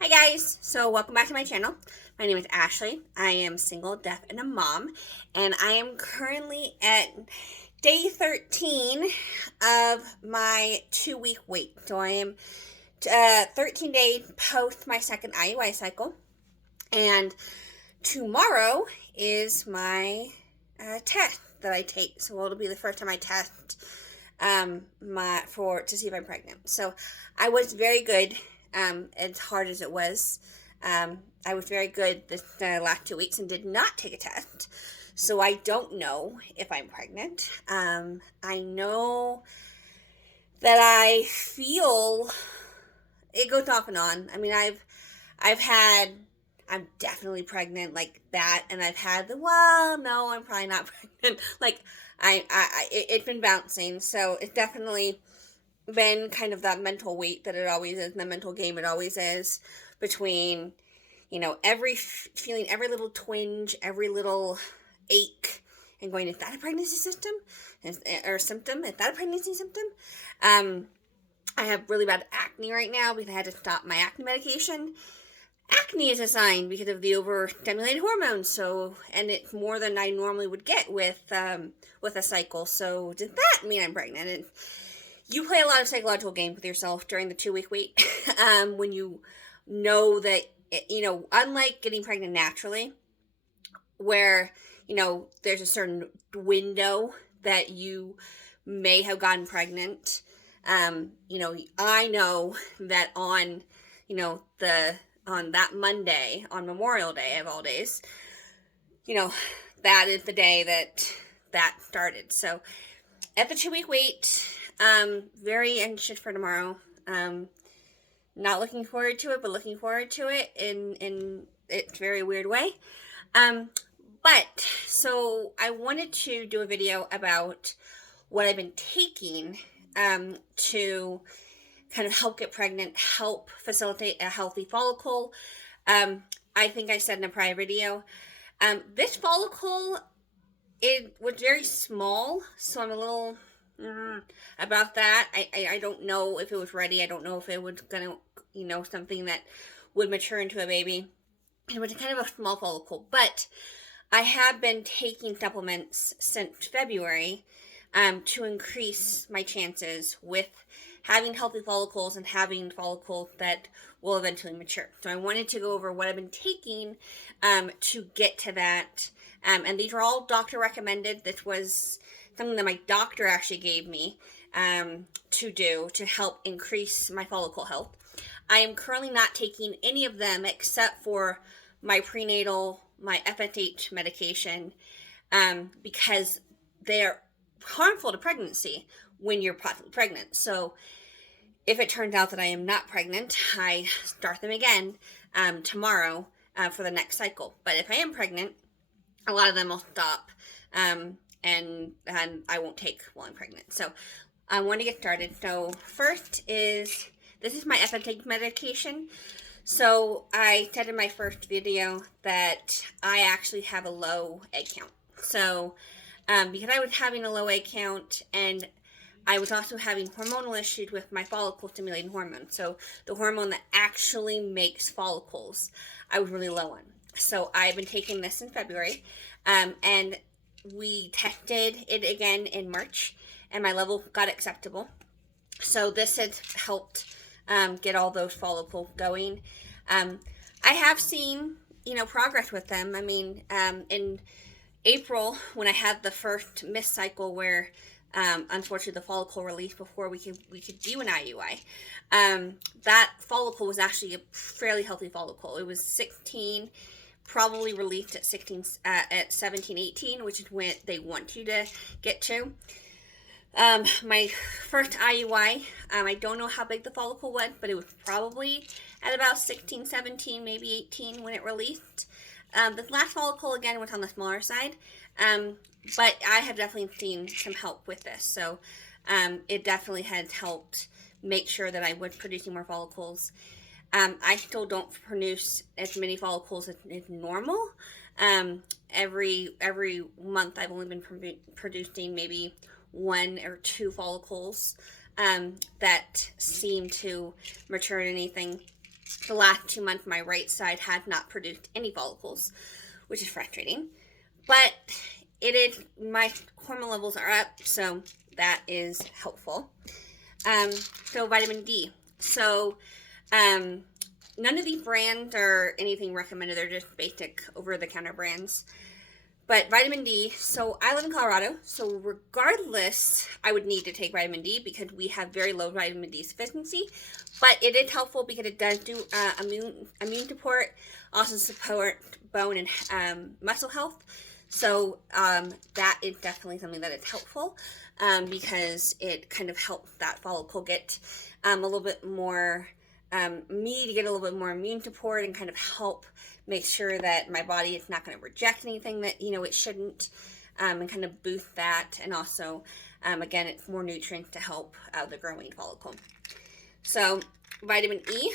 Hi guys, so welcome back to my channel. My name is Ashley. I am single, deaf, and a mom, and I am currently at day 13 of my 2-week wait. So I am 13 days post my second IUI cycle, and tomorrow is my test that I take. So it'll be the first time I test to see if I'm pregnant. So I was very good, as hard as it was. I was very good this last 2 weeks and did not take a test. So I don't know if I'm pregnant. I know that I feel it goes off and on. I mean, I'm definitely pregnant like that, and I've had well, no, I'm probably not pregnant. Like it's been bouncing, so it's definitely been kind of that mental weight that it always is, and the mental game it always is between, feeling every little twinge, every little ache, and going, is that a pregnancy symptom? Or symptom? Is that a pregnancy symptom? I have really bad acne right now because I had to stop my acne medication. Acne is a sign because of the overstimulated hormones. So, and it's more than I normally would get with a cycle. So, does that mean I'm pregnant? And you play a lot of psychological games with yourself during the 2-week wait, when you know that unlike getting pregnant naturally, where there's a certain window that you may have gotten pregnant. I know that on that Monday, on Memorial Day of all days, that is the day that started. So at the 2-week wait, very anxious for tomorrow. Not looking forward to it, but looking forward to it in its very weird way. But so I wanted to do a video about what I've been taking to kind of help get pregnant, help facilitate a healthy follicle. I think I said in a prior video, this follicle, it was very small, so I'm a little about that. I don't know if it was ready. I don't know if it was gonna, something that would mature into a baby. It was kind of a small follicle, but I have been taking supplements since February to increase my chances with having healthy follicles and having follicles that will eventually mature. So I wanted to go over what I've been taking to get to that. And these are all doctor recommended. This was something that my doctor actually gave me to do to help increase my follicle health. I am currently not taking any of them except for my prenatal, my FSH medication, because they're harmful to pregnancy when you're pregnant. So if it turns out that I am not pregnant, I start them again tomorrow for the next cycle. But if I am pregnant, a lot of them will stop, and I won't take while I'm pregnant. So I want to get started. So first is, this is my FSH medication. So I said in my first video that I actually have a low egg count. So because I was having a low egg count, and I was also having hormonal issues with my follicle stimulating hormone. So the hormone that actually makes follicles, I was really low on. So I've been taking this in February, and we tested it again in March, and my level got acceptable. So this has helped get all those follicles going. I have seen, progress with them. I mean, in April, when I had the first missed cycle where, unfortunately, the follicle released before we could do an IUI, that follicle was actually a fairly healthy follicle. It was 16, probably released at 16, at 17, 18, which is when they want you to get to. My first IUI, I don't know how big the follicle was, but it was probably at about 16, 17, maybe 18 when it released. The last follicle, again, was on the smaller side, but I have definitely seen some help with this. So it definitely has helped make sure that I was producing more follicles. I still don't produce as many follicles as normal. Every month I've only been producing maybe 1 or 2 follicles that seem to mature in anything. the last 2 months, my right side had not produced any follicles, which is frustrating. But it is, my hormone levels are up, so that is helpful. So vitamin D. So none of these brands are anything recommended. They're just basic over-the-counter brands. But vitamin D, so I live in Colorado, so regardless, I would need to take vitamin D because we have very low vitamin D sufficiency. But it is helpful because it does do immune support, also support bone and muscle health. So that is definitely something that is helpful because it kind of helps that follicle get a little bit more, me to get a little bit more immune support and kind of help make sure that my body is not going to reject anything that, it shouldn't, and kind of boost that. And also, again, it's more nutrients to help the growing follicle. So vitamin E,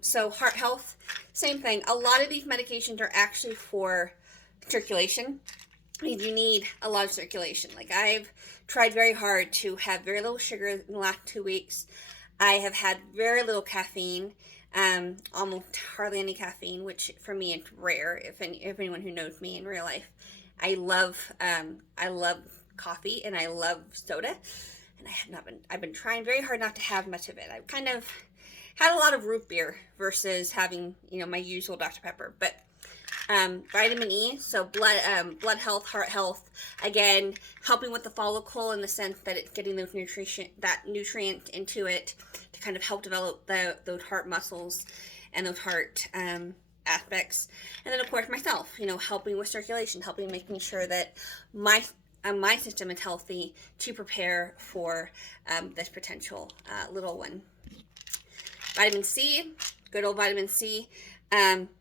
so heart health, same thing. A lot of these medications are actually for circulation. You need a lot of circulation. Like, I've tried very hard to have very little sugar in the last 2 weeks. I have had very little caffeine, almost hardly any caffeine, which for me is rare. If anyone who knows me in real life, I love coffee and I love soda, and I've been trying very hard not to have much of it. I've kind of had a lot of root beer versus having, my usual Dr. Pepper. But vitamin E, so blood health, heart health, again, helping with the follicle in the sense that it's getting that nutrient into it to kind of help develop those heart muscles and those heart aspects. And then, of course, myself, helping with circulation, making sure that my system is healthy to prepare for this potential little one. Vitamin C, good old vitamin C.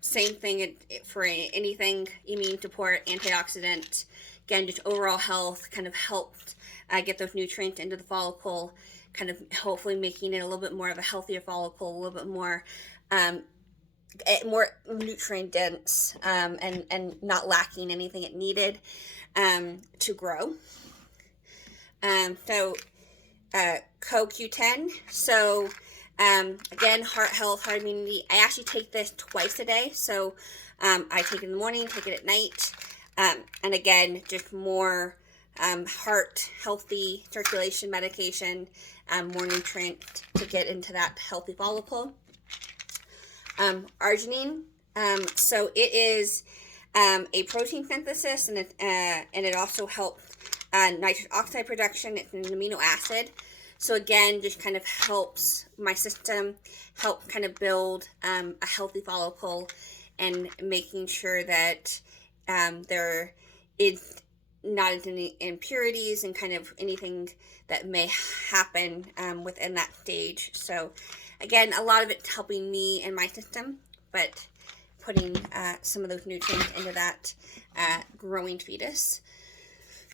Same thing for anything immune support, antioxidant, again, just overall health, kind of helped get those nutrients into the follicle, kind of hopefully making it a little bit more of a healthier follicle, a little bit more nutrient dense, and not lacking anything it needed to grow. So CoQ10, so again, heart health, heart immunity. I actually take this twice a day. So I take it in the morning, take it at night. And again, just more heart healthy circulation medication, more nutrient to get into that healthy follicle. Arginine. So it is a protein synthesis, and it also helps nitric oxide production. It's an amino acid. So again, just kind of helps my system, help kind of build a healthy follicle, and making sure that there is not any impurities and kind of anything that may happen within that stage. So again, a lot of it's helping me and my system, but putting some of those nutrients into that growing fetus.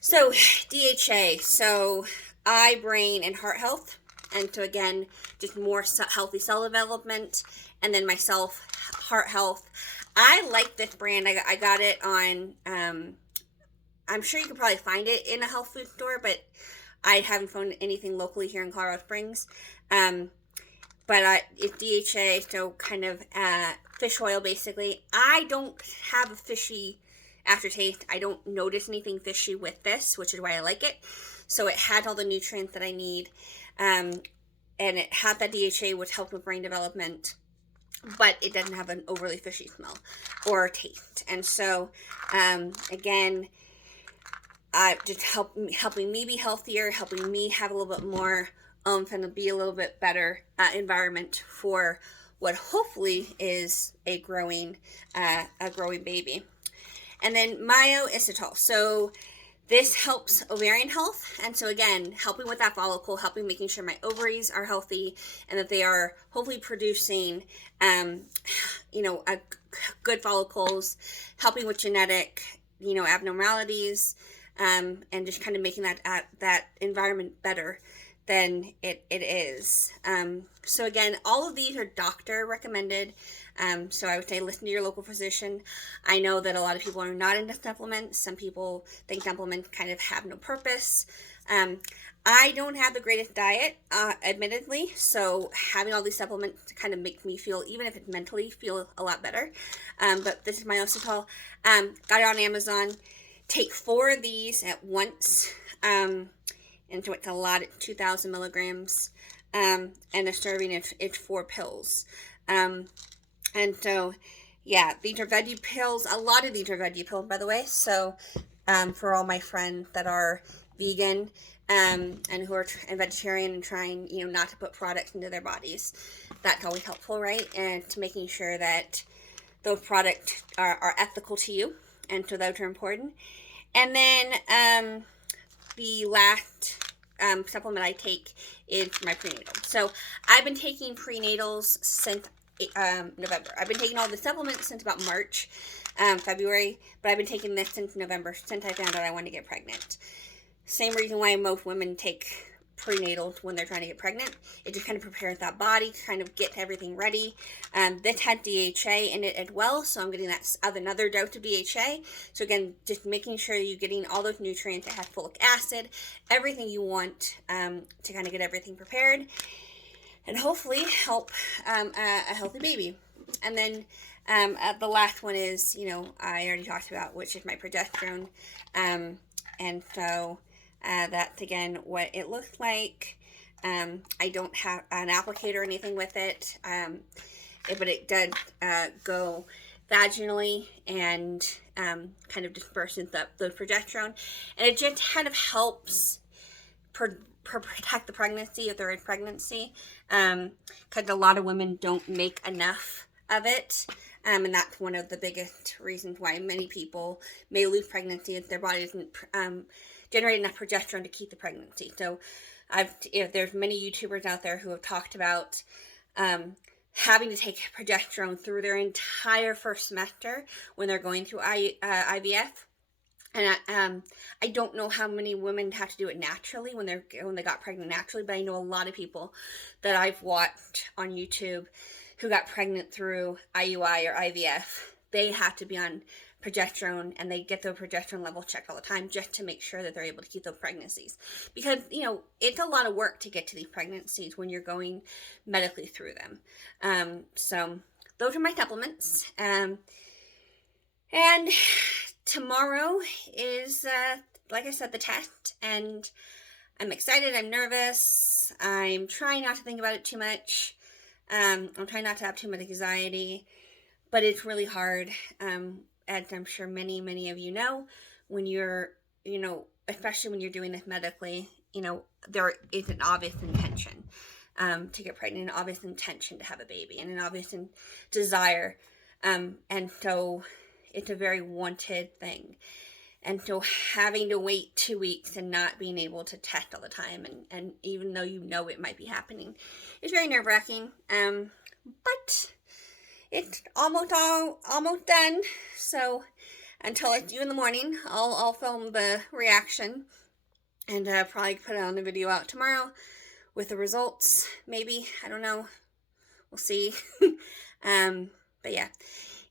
So DHA, so eye, brain, and heart health. And so again, just more healthy cell development. And then myself, heart health. I like this brand. I got it on, I'm sure you could probably find it in a health food store, but I haven't found anything locally here in Colorado Springs. But it's DHA, so kind of fish oil basically. I don't have a fishy aftertaste. I don't notice anything fishy with this, which is why I like it. So it had all the nutrients that I need, and it had that DHA, which helped with brain development, but it doesn't have an overly fishy smell or taste. And so, again, just helping me be healthier, helping me have a little bit more and be a little bit better environment for what hopefully is a growing baby. And then myoinositol. So this helps ovarian health, and so again, helping with that follicle, making sure my ovaries are healthy and that they are hopefully producing, good follicles, helping with genetic, abnormalities, and just kind of making that environment better than it is. So again, all of these are doctor recommended. So I would say listen to your local physician. I know that a lot of people are not into supplements. Some people think supplements kind of have no purpose. I don't have the greatest diet, admittedly, so having all these supplements kind of makes me feel, even if it's mentally, feel a lot better. But this is my Ositol. Got it on Amazon. Take 4 of these at once. And so it's a lot, it's 2,000 milligrams. And a serving, it's 4 pills. And so, yeah, these are veggie pills. A lot of these are veggie pills, by the way. So, for all my friends that are vegan, and who are vegetarian and trying, not to put products into their bodies, that's always helpful, right? And to making sure that those products are ethical to you, and so those are important. And then the last supplement I take is my prenatal. So I've been taking prenatals since November. I've been taking all the supplements since about March, February, but I've been taking this since November, since I found out I wanted to get pregnant. Same reason why most women take prenatals when they're trying to get pregnant. It just kind of prepares that body, kind of get everything ready. This had DHA in it as well, so I'm getting that another dose of DHA. So again, just making sure you're getting all those nutrients that have folic acid, everything you want to kind of get everything prepared, and hopefully help a healthy baby. And then the last one is, I already talked about, which is my progesterone. And so that's, again, what it looks like. I don't have an applicator or anything with it, but it does go vaginally and kind of disperses the progesterone. And it just kind of helps protect the pregnancy if there is pregnancy, because a lot of women don't make enough of it. And that's one of the biggest reasons why many people may lose pregnancy, is their body doesn't generate enough progesterone to keep the pregnancy. So there's many YouTubers out there who have talked about having to take progesterone through their entire first semester when they're going through IVF. And I don't know how many women have to do it naturally when they got pregnant naturally, but I know a lot of people that I've watched on YouTube who got pregnant through IUI or IVF. They have to be on progesterone, and they get their progesterone level checked all the time just to make sure that they're able to keep those pregnancies. Because, it's a lot of work to get to these pregnancies when you're going medically through them. So those are my supplements. And tomorrow is, like I said, the test, and I'm excited, I'm nervous, I'm trying not to think about it too much, I'm trying not to have too much anxiety, but it's really hard, as I'm sure many, many of you know, when you're, especially when you're doing this medically, there is an obvious intention to get pregnant, an obvious intention to have a baby, and an obvious desire, and so it's a very wanted thing. And so having to wait 2 weeks and not being able to test all the time, and even though it might be happening, it's very nerve-wracking. But it's almost done. So until it's due in the morning, I'll film the reaction and probably put it on the video out tomorrow with the results. Maybe, I don't know. We'll see. But yeah.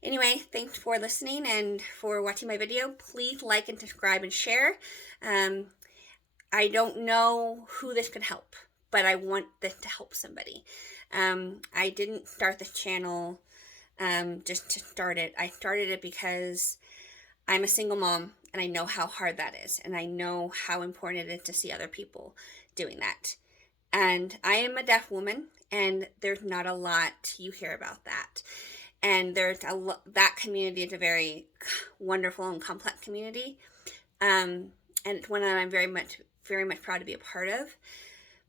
Anyway, thanks for listening and for watching my video. Please like and subscribe and share. I don't know who this could help, but I want this to help somebody. I didn't start this channel just to start it. I started it because I'm a single mom, and I know how hard that is, and I know how important it is to see other people doing that. And I am a deaf woman, and there's not a lot you hear about that. And that community is a very wonderful and complex community, and it's one that I'm very much proud to be a part of.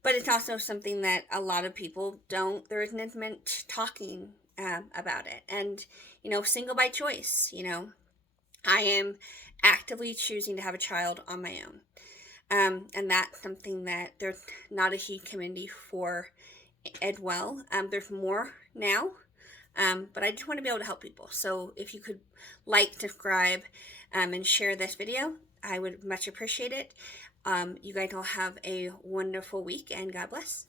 But it's also something that a lot of people there isn't as much talking about it. And single by choice. I am actively choosing to have a child on my own, and that's something that there's not a huge community for as well. There's more now. But I just want to be able to help people. So if you could like, subscribe, and share this video, I would much appreciate it. You guys all have a wonderful week, and God bless.